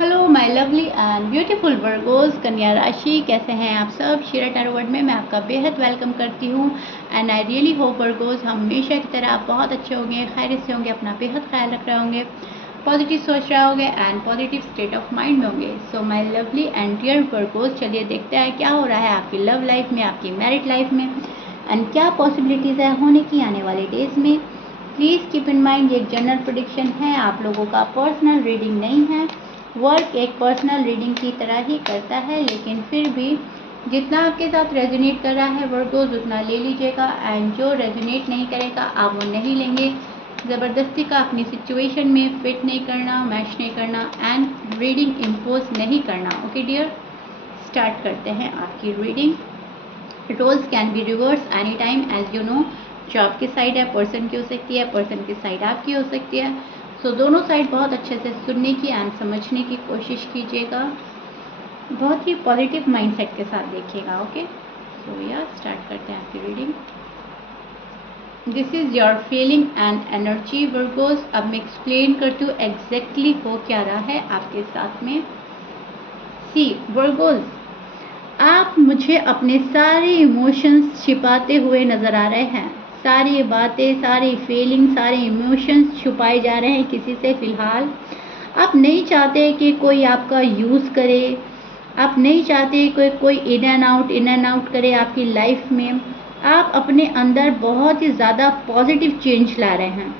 Hello my lovely and beautiful Virgo's कन्या राशि, कैसे हैं आप सब। शीरा टैरो वर्ड में मैं आपका बेहद वेलकम करती हूँ and I really hope Virgo's हमेशा की तरह आप बहुत अच्छे होंगे, खैरियत से होंगे, अपना बेहद ख्याल रख रहे होंगे, पॉजिटिव सोच रहे होंगे and positive state of mind में होंगे। So my lovely and dear Virgos, चलिए देखते हैं क्या हो रहा है आपकी लव लाइफ में, आपकी मैरिड लाइफ में एंड क्या पॉसिबिलिटीज़ है होने की आने वाले डेज में। प्लीज़ कीप इन माइंड ये एक जनरल प्रेडिक्शन है, आप लोगों का पर्सनल रीडिंग नहीं है। वर्क एक पर्सनल रीडिंग की तरह ही करता है, लेकिन फिर भी जितना आपके साथ रेजोनेट कर रहा है वर्गोज उतना ले लीजिएगा एंड जो रेजोनेट नहीं करेगा आप वो नहीं लेंगे। ज़बरदस्ती का अपनी सिचुएशन में फिट नहीं करना, मैच नहीं करना एंड रीडिंग इम्पोज नहीं करना। ओके डियर, स्टार्ट करते हैं आपकी reading. Roles can be reverse any time as you know. जो आपकी साइड है पर्सन की हो सकती है, पर्सन की साइड आपकी हो सकती है। सो दोनों साइड बहुत अच्छे से सुनने की एंड समझने की कोशिश कीजिएगा, बहुत ही पॉजिटिव माइंडसेट के साथ देखिएगा। ओके, सो या स्टार्ट करते हैं आपकी reading. This is your feeling and energy Virgos. अब मैं एक्सप्लेन करती हूँ एग्जैक्टली हो क्या रहा है आपके साथ में। सी वर्गोज, आप मुझे अपने सारे इमोशंस छिपाते हुए नज़र आ रहे हैं। सारी बातें, सारी फीलिंग, सारे इमोशंस छुपाए जा रहे हैं किसी से फ़िलहाल। आप नहीं चाहते कि कोई आपका यूज़ करे, आप नहीं चाहते कोई इन एंड आउट करे आपकी लाइफ में। आप अपने अंदर बहुत ही ज़्यादा पॉजिटिव चेंज ला रहे हैं।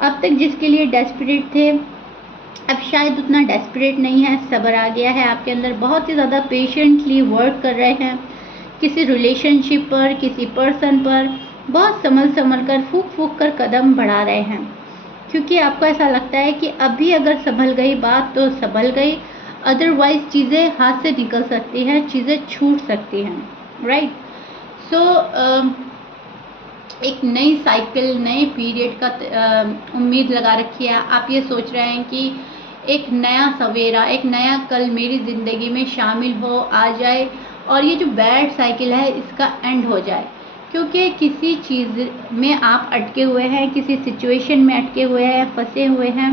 अब तक जिसके लिए डेस्परेट थे, अब शायद उतना डेस्परेट नहीं है, सब्र आ गया है आपके अंदर, बहुत ही ज़्यादा पेशेंटली वर्क कर रहे हैं किसी रिलेशनशिप पर, किसी पर्सन पर, बहुत संभल कर, फूक कर कदम बढ़ा रहे हैं, क्योंकि आपको ऐसा लगता है कि अभी अगर संभल गई बात तो संभल गई, अदरवाइज चीज़ें हाथ से निकल सकती हैं, चीज़ें छूट सकती हैं। राइट, सो एक नई साइकिल, नए पीरियड का उम्मीद लगा रखी है। आप ये सोच रहे हैं कि एक नया सवेरा, एक नया कल मेरी ज़िंदगी में शामिल हो, आ जाए और ये जो बैड साइकिल है इसका एंड हो जाए, क्योंकि किसी चीज़ में आप अटके हुए हैं, किसी सिचुएशन में अटके हुए हैं, फंसे हुए हैं।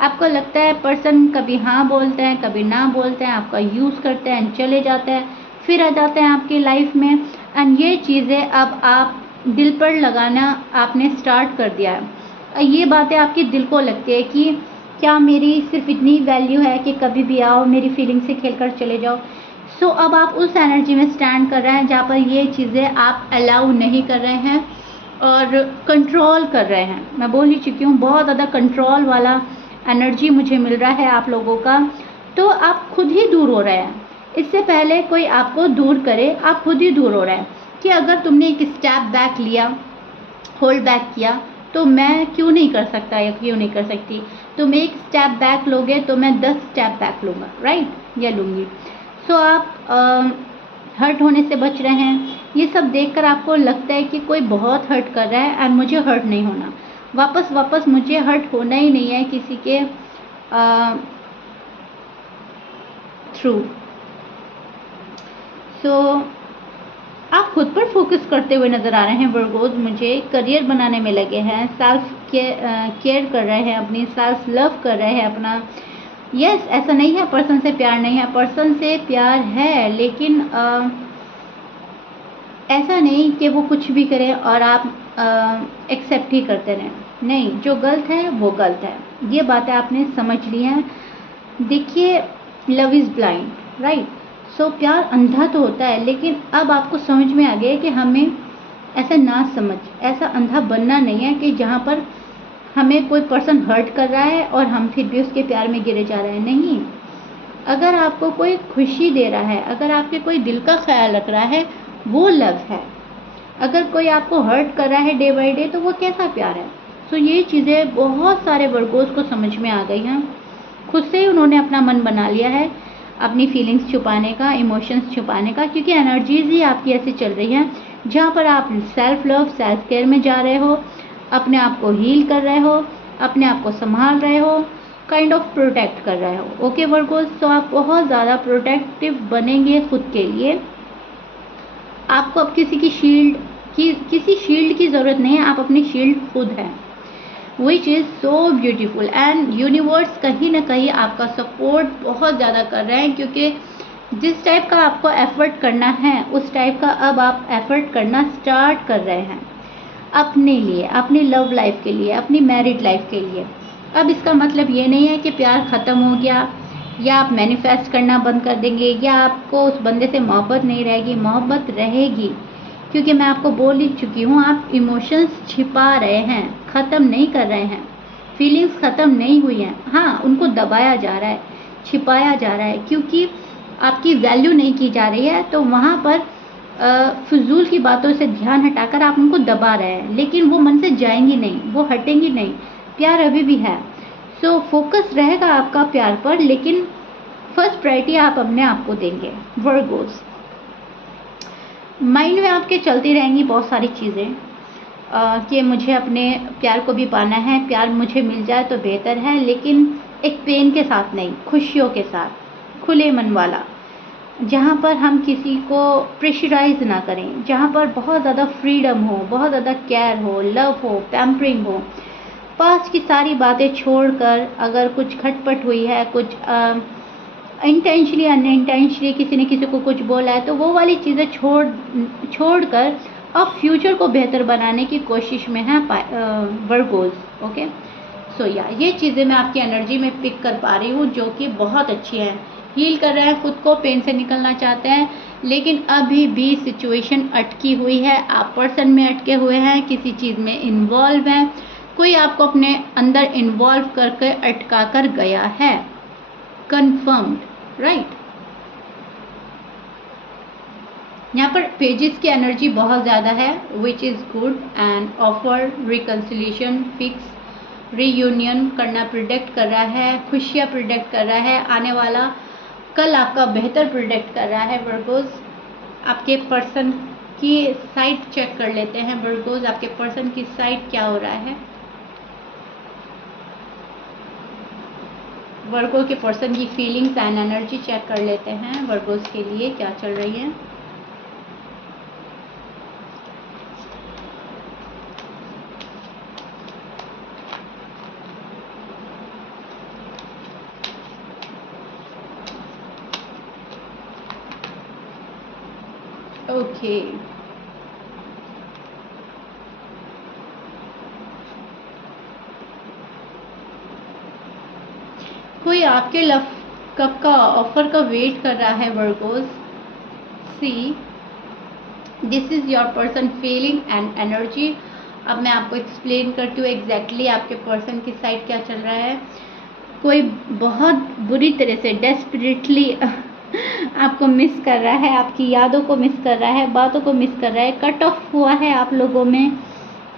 आपको लगता है पर्सन कभी हाँ बोलते हैं, कभी ना बोलते हैं, आपका यूज़ करते हैं, चले जाते हैं, फिर आ जाते हैं आपकी लाइफ में एंड ये चीज़ें अब आप दिल पर लगाना आपने स्टार्ट कर दिया है। ये बातें आपके दिल को लगती है कि क्या मेरी सिर्फ इतनी वैल्यू है कि कभी भी आओ मेरी फीलिंग से खेलकर चले जाओ। सो अब आप उस एनर्जी में स्टैंड कर रहे हैं जहाँ पर ये चीज़ें आप अलाउ नहीं कर रहे हैं और कंट्रोल कर रहे हैं। मैं बोल ही चुकी हूँ, बहुत ज़्यादा कंट्रोल वाला एनर्जी मुझे मिल रहा है आप लोगों का। तो आप खुद ही दूर हो रहे हैं, इससे पहले कोई आपको दूर करे, आप खुद ही दूर हो रहे हैं कि अगर तुमने एक स्टेप बैक लिया, होल्ड बैक किया, तो मैं क्यों नहीं कर सकता या क्यों नहीं कर सकती। तुम एक स्टेप बैक लोगे तो मैं 10 स्टेप बैक लूँगा, राइट, या लूँगी। सो आप हर्ट होने से बच रहे हैं। ये सब देखकर आपको लगता है कि कोई बहुत हर्ट कर रहा है एंड मुझे हर्ट नहीं होना, वापस मुझे हर्ट होना ही नहीं है किसी के थ्रू। सो आप खुद पर फोकस करते हुए नज़र आ रहे हैं वर्गोज, मुझे करियर बनाने में लगे हैं, सेल्फ केयर कर रहे हैं, अपनी सेल्फ लव कर रहे हैं अपना। यस, ऐसा नहीं है पर्सन से प्यार नहीं है, पर्सन से प्यार है, लेकिन ऐसा नहीं कि वो कुछ भी करे और आप एक्सेप्ट ही करते रहें। नहीं, जो गलत है वो गलत है, ये बातें आपने समझ ली हैं। देखिए, लव इज़ ब्लाइंड, राइट। सो प्यार अंधा तो होता है, लेकिन अब आपको समझ में आ गया कि हमें ऐसा ना समझ, ऐसा अंधा बनना नहीं है कि जहाँ पर हमें कोई पर्सन हर्ट कर रहा है और हम फिर भी उसके प्यार में गिरे जा रहे हैं। नहीं, अगर आपको कोई खुशी दे रहा है, अगर आपके कोई दिल का ख्याल रख रहा है, वो लव है। अगर कोई आपको हर्ट कर रहा है डे बाई डे, तो वो कैसा प्यार है। सो ये चीज़ें बहुत सारे वर्गोज को समझ में आ गई हैं, खुद से ही उन्होंने अपना मन बना लिया है अपनी फीलिंग्स छुपाने का, इमोशंस छुपाने का, क्योंकि एनर्जीज ही आपकी ऐसी चल रही हैं जहाँ पर आप सेल्फ लव, सेल्फ केयर में जा रहे हो, अपने आप को हील कर रहे हो, अपने आप को संभाल रहे हो, काइंड ऑफ प्रोटेक्ट कर रहे हो। ओके वर्गोज, तो आप बहुत ज़्यादा प्रोटेक्टिव बनेंगे खुद के लिए। आपको अब किसी शील्ड की ज़रूरत नहीं है, आप अपनी शील्ड खुद हैं। Which is so beautiful. And universe कहीं ना कहीं आपका सपोर्ट बहुत ज़्यादा कर रहे हैं, क्योंकि जिस टाइप का आपको एफर्ट करना है उस टाइप का अब आप एफर्ट करना स्टार्ट कर रहे हैं अपने लिए, अपनी लव लाइफ के लिए, अपनी मैरिड लाइफ के लिए। अब इसका मतलब ये नहीं है कि प्यार ख़त्म हो गया या आप मैनिफेस्ट करना बंद कर देंगे या आपको उस बंदे से मोहब्बत नहीं रहेगी। मोहब्बत रहेगी, क्योंकि मैं आपको बोल ही चुकी हूँ, आप इमोशंस छिपा रहे हैं, ख़त्म नहीं कर रहे हैं। फीलिंग्स ख़त्म नहीं हुई हैं, हाँ उनको दबाया जा रहा है, छिपाया जा रहा है, क्योंकि आपकी वैल्यू नहीं की जा रही है। तो वहाँ पर फजूल की बातों से ध्यान हटाकर आप उनको दबा रहे हैं, लेकिन वो मन से जाएंगी नहीं, वो हटेंगी नहीं, प्यार अभी भी है। सो फोकस रहेगा आपका प्यार पर, लेकिन फर्स्ट प्रायोरिटी आप अपने आप को देंगे। वर्गोस, माइंड में आपके चलती रहेंगी बहुत सारी चीज़ें कि मुझे अपने प्यार को भी पाना है, प्यार मुझे मिल जाए तो बेहतर है, लेकिन एक पेन के साथ नहीं, खुशियों के साथ, खुले मन वाला, जहाँ पर हम किसी को प्रेशराइज ना करें, जहाँ पर बहुत ज़्यादा फ्रीडम हो, बहुत ज़्यादा केयर हो, लव हो, पैम्परिंग हो। पास्ट की सारी बातें छोड़कर अगर कुछ खटपट हुई है, कुछ इंटेंशनली अनइंटेंशनली किसी ने किसी को कुछ बोला है, तो वो वाली चीज़ें छोड़कर अब फ्यूचर को बेहतर बनाने की कोशिश में है वर्गोज। ओके, सो ये चीज़ें मैं आपकी एनर्जी में पिक कर पा रही हूँ, जो कि बहुत अच्छी है। हील कर रहे हैं खुद को, पेन से निकलना चाहते हैं, लेकिन अभी भी सिचुएशन अटकी हुई है, आप पर्सन में अटके हुए हैं, किसी चीज़ में इन्वॉल्व हैं, कोई आपको अपने अंदर इन्वॉल्व करके अटका कर गया है, कंफर्म्ड, राइट। यहाँ पर पेजेस की एनर्जी बहुत ज़्यादा है, which is good, and offer, reconciliation, fix, reunion करना प्रिडिक्ट कर रहा है, खुशियाँ प्रिडिक्ट कर रहा है, आने वाला कल आपका बेहतर प्रिडिक्ट कर रहा है। वर्गोज, आपके पर्सन की साइड चेक कर लेते हैं। वर्गोज, आपके पर्सन की साइड क्या हो रहा है? वर्गो के पर्सन की फीलिंग्स एंड एनर्जी चेक कर लेते हैं, वर्गोज के लिए क्या चल रही है। ओके, कोई आपके लव कप का ऑफर का वेट कर रहा है Virgos. See, this is your person feeling and energy. अब मैं आपको एक्सप्लेन करती हूँ एग्जैक्टली आपके पर्सन की साइड क्या चल रहा है। कोई बहुत बुरी तरह से डेस्परेटली आपको मिस कर रहा है, आपकी यादों को मिस कर रहा है, बातों को मिस कर रहा है, कट ऑफ हुआ है आप लोगों में,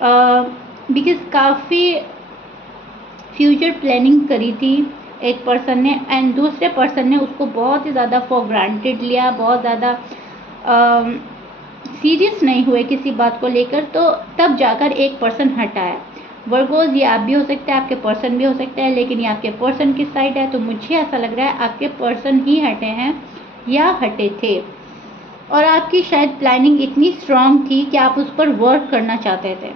बिकॉज काफ़ी फ्यूचर प्लानिंग करी थी एक पर्सन ने, एंड दूसरे पर्सन ने उसको बहुत ही ज़्यादा फॉर ग्रांटेड लिया, बहुत ज़्यादा सीरियस नहीं हुए किसी बात को लेकर, तो तब जाकर एक पर्सन हटा है। वर्गोज, ये आप भी हो सकता है, आपके पर्सन भी हो सकता है, लेकिन ये आपके पर्सन की साइड है, तो मुझे ऐसा लग रहा है आपके पर्सन ही हटे हैं या हटे थे, और आपकी शायद प्लानिंग इतनी स्ट्रांग थी कि आप उस पर वर्क करना चाहते थे।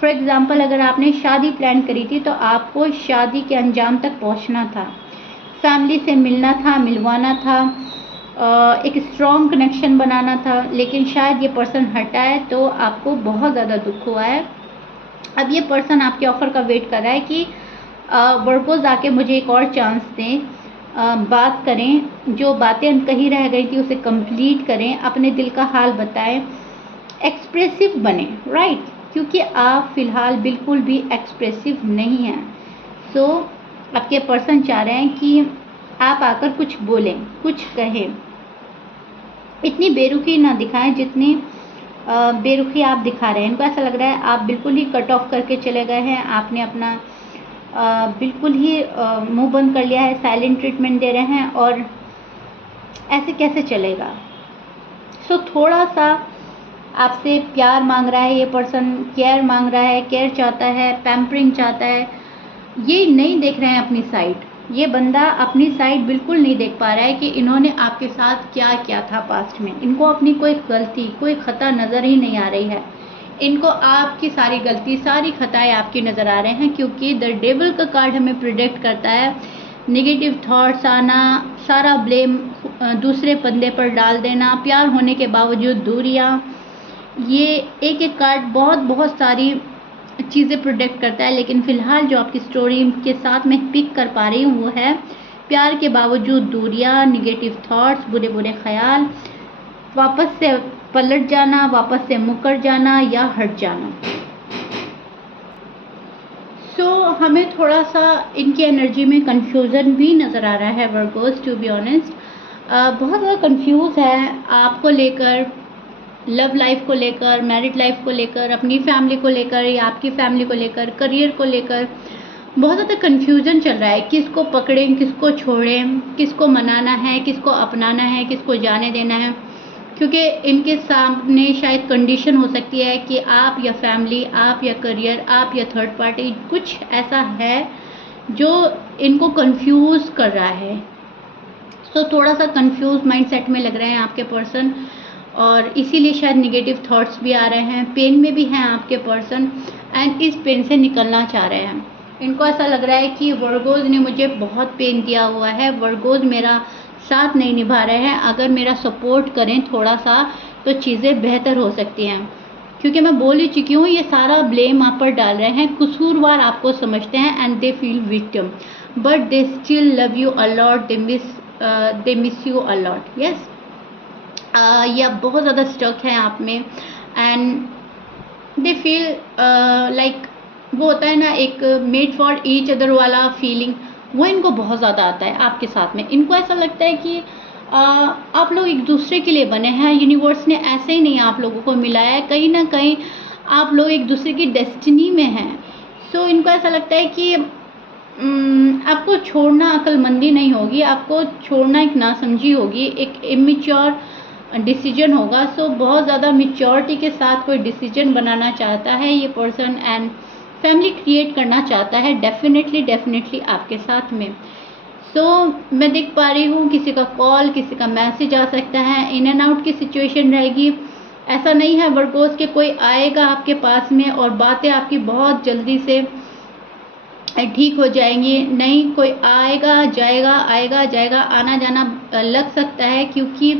फॉर एग्ज़ाम्पल, अगर आपने शादी प्लान करी थी तो आपको शादी के अंजाम तक पहुंचना था, फैमिली से मिलना था, मिलवाना था, एक स्ट्रॉन्ग कनेक्शन बनाना था, लेकिन शायद ये पर्सन हटा है तो आपको बहुत ज़्यादा दुख हुआ है। अब ये पर्सन आपके ऑफ़र का वेट कर रहा है कि वर्गोज आके मुझे एक और चांस दें, बात करें, जो बातें कही रह गई थी उसे कंप्लीट करें, अपने दिल का हाल बताएं, एक्सप्रेसिव बने, राइट, क्योंकि आप फ़िलहाल बिल्कुल भी एक्सप्रेसिव नहीं हैं। सो आपके पर्सन चाह रहे हैं कि आप आकर कुछ बोलें, कुछ कहें, इतनी बेरुखी ना दिखाएं जितनी बेरुखी आप दिखा रहे हैं। इनको ऐसा लग रहा है आप बिल्कुल ही कट ऑफ करके चले गए हैं, आपने अपना बिल्कुल ही मुंह बंद कर लिया है, साइलेंट ट्रीटमेंट दे रहे हैं, और ऐसे कैसे चलेगा। सो थोड़ा सा आपसे प्यार मांग रहा है ये पर्सन, केयर मांग रहा है, केयर चाहता है, पैम्परिंग चाहता है। ये नहीं देख रहे हैं अपनी साइड, ये बंदा अपनी साइड बिल्कुल नहीं देख पा रहा है कि इन्होंने आपके साथ क्या किया था पास्ट में। इनको अपनी कोई गलती, कोई खता नज़र ही नहीं आ रही है। इनको आपकी सारी गलती, सारी खताएं आपकी नज़र आ रहे हैं, क्योंकि द डेविल का कार्ड हमें प्रिडिक्ट करता है नेगेटिव थॉट्स आना, सारा ब्लेम दूसरे बंदे पर डाल देना, प्यार होने के बावजूद दूरियां। ये एक एक कार्ड बहुत बहुत सारी चीज़ें प्रोटेक्ट करता है, लेकिन फ़िलहाल जो आपकी स्टोरी के साथ मैं पिक कर पा रही हूँ वो है प्यार के बावजूद दूरियां, निगेटिव थॉट्स, बुरे बुरे ख्याल, वापस से पलट जाना, वापस से मुकर जाना या हट जाना। हमें थोड़ा सा इनकी एनर्जी में कंफ्यूजन भी नज़र आ रहा है वर्गोस, टू बी ऑनेस्ट। बहुत ज़्यादा कंफ्यूज है आपको लेकर, लव लाइफ को लेकर, मैरिड लाइफ को लेकर, अपनी फैमिली को लेकर या आपकी फैमिली को लेकर, करियर को लेकर बहुत ज़्यादा कंफ्यूजन चल रहा है। किसको पकड़ें, किसको छोड़ें, किसको मनाना है, किसको अपनाना है, किसको जाने देना है, क्योंकि इनके सामने शायद कंडीशन हो सकती है कि आप या फैमिली, आप या करियर, आप या थर्ड पार्टी, कुछ ऐसा है जो इनको कंफ्यूज कर रहा है। थोड़ा सा कंफ्यूज माइंडसेट में लग रहे हैं आपके पर्सन, और इसीलिए शायद नेगेटिव थॉट्स भी आ रहे हैं। पेन में भी हैं आपके पर्सन, एंड इस पेन से निकलना चाह रहे हैं। इनको ऐसा लग रहा है कि वर्गोज ने मुझे बहुत पेन दिया हुआ है, वर्गोज मेरा साथ नहीं निभा रहे हैं, अगर मेरा सपोर्ट करें थोड़ा सा तो चीज़ें बेहतर हो सकती हैं। क्योंकि मैं बोल ही चुकी हूँ, ये सारा ब्लेम आप पर डाल रहे हैं, कसूरवार आपको समझते हैं, and they feel victim, but they still love you a lot, they miss you a lot. Yes, या बहुत ज़्यादा स्टक है आप में, एंड दे फील लाइक वो होता है ना एक मेड फॉर ईच अदर वाला फीलिंग, वो इनको बहुत ज़्यादा आता है आपके साथ में। इनको ऐसा लगता है कि आप लोग एक दूसरे के लिए बने हैं, यूनिवर्स ने ऐसे ही नहीं आप लोगों को मिलाया है, कहीं ना कहीं आप लोग एक दूसरे की डेस्टिनी में हैं। इनको ऐसा लगता है कि आपको छोड़ना अक्लमंदी नहीं होगी, आपको छोड़ना एक नासमझी होगी, एक इमेच्योर डिसीजन होगा। बहुत ज़्यादा मेच्योरिटी के साथ कोई डिसीजन बनाना चाहता है ये पर्सन, एंड फैमिली क्रिएट करना चाहता है डेफिनेटली आपके साथ में। मैं देख पा रही हूँ किसी का कॉल, किसी का मैसेज आ सकता है, इन एंड आउट की सिचुएशन रहेगी। ऐसा नहीं है वर्गोस के कोई आएगा आपके पास में और बातें आपकी बहुत जल्दी से ठीक हो जाएंगी, नहीं, कोई आएगा जाएगा, आएगा जाएगा, आना जाना लग सकता है, क्योंकि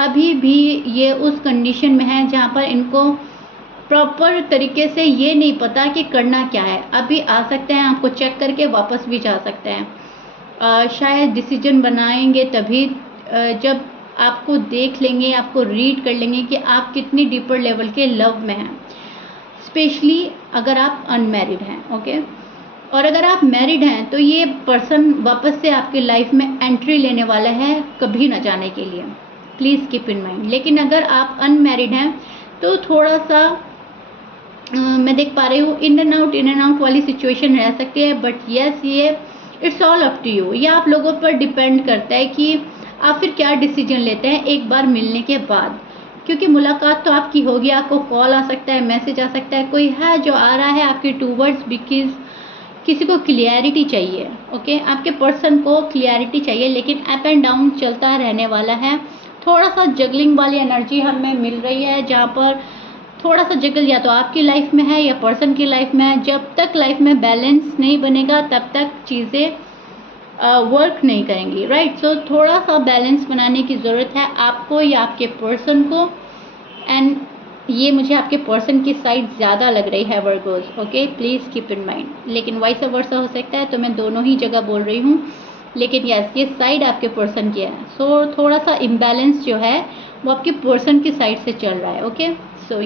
अभी भी ये उस कंडीशन में है जहाँ पर इनको प्रॉपर तरीके से ये नहीं पता कि करना क्या है। अभी आ सकते हैं, आपको चेक करके वापस भी जा सकते हैं। शायद डिसीजन बनाएंगे तभी जब आपको देख लेंगे, आपको रीड कर लेंगे कि आप कितनी डीपर लेवल के लव में हैं, स्पेशली अगर आप अनमैरिड हैं। ओके, और अगर आप मैरिड हैं तो ये पर्सन वापस से आपकी लाइफ में एंट्री लेने वाला है, कभी ना जाने के लिए, प्लीज़ कीप इन माइंड। लेकिन अगर आप अनमैरिड हैं तो थोड़ा सा मैं देख पा रही हूँ इन एंड आउट वाली सिचुएशन रह सकती है, बट यस, ये it's all up to you. ये आप लोगों पर डिपेंड करता है कि आप फिर क्या डिसीजन लेते हैं एक बार मिलने के बाद, क्योंकि मुलाकात तो आपकी होगी, आपको कॉल आ सकता है, मैसेज आ सकता है, कोई है जो आ रहा है आपके टूवर्ड्स, बिकॉज किसी को क्लियरिटी चाहिए। ओके, आपके पर्सन को क्लियरिटी चाहिए, लेकिन अप एंड डाउन चलता रहने वाला है। थोड़ा सा जगलिंग वाली एनर्जी हमें मिल रही है, जहाँ पर थोड़ा सा जगल या तो आपकी लाइफ में है या पर्सन की लाइफ में है। जब तक लाइफ में बैलेंस नहीं बनेगा तब तक चीज़ें वर्क नहीं करेंगी, राइट। थोड़ा सा बैलेंस बनाने की ज़रूरत है आपको या आपके पर्सन को, एंड ये मुझे आपके पर्सन की साइड ज़्यादा लग रही है Virgo's. Okay, please keep in mind. लेकिन वाइस वर्सा हो सकता है, तो मैं दोनों ही जगह बोल रही हूँ, लेकिन यस, ये साइड आपके पर्सन की है। थोड़ा सा इम्बैलेंस जो है वो आपके पर्सन की साइड से चल रहा है। ओके, सो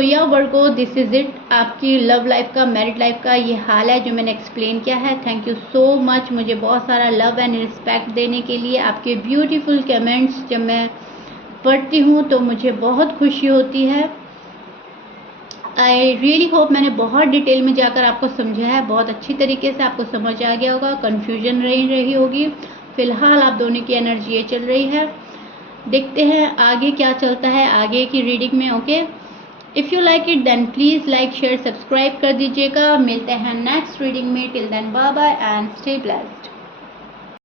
या वर्गो, दिस इज़ इट। आपकी लव लाइफ का, मैरिड लाइफ का ये हाल है जो मैंने एक्सप्लेन किया है। थैंक यू सो मच मुझे बहुत सारा लव एंड रिस्पेक्ट देने के लिए। आपके ब्यूटीफुल कमेंट्स जब मैं पढ़ती हूँ तो मुझे बहुत खुशी होती है। आई रियली होप मैंने बहुत डिटेल में जाकर आपको समझाया है, बहुत अच्छी तरीके से आपको समझ आ गया होगा, कन्फ्यूजन रही होगी। फ़िलहाल आप दोनों की एनर्जी ये चल रही है, देखते हैं आगे क्या चलता है आगे की रीडिंग में। Okay, if you like it then please like, share, subscribe कर दीजिएगा। मिलते हैं नेक्स्ट रीडिंग में। Till then bye bye and stay blessed.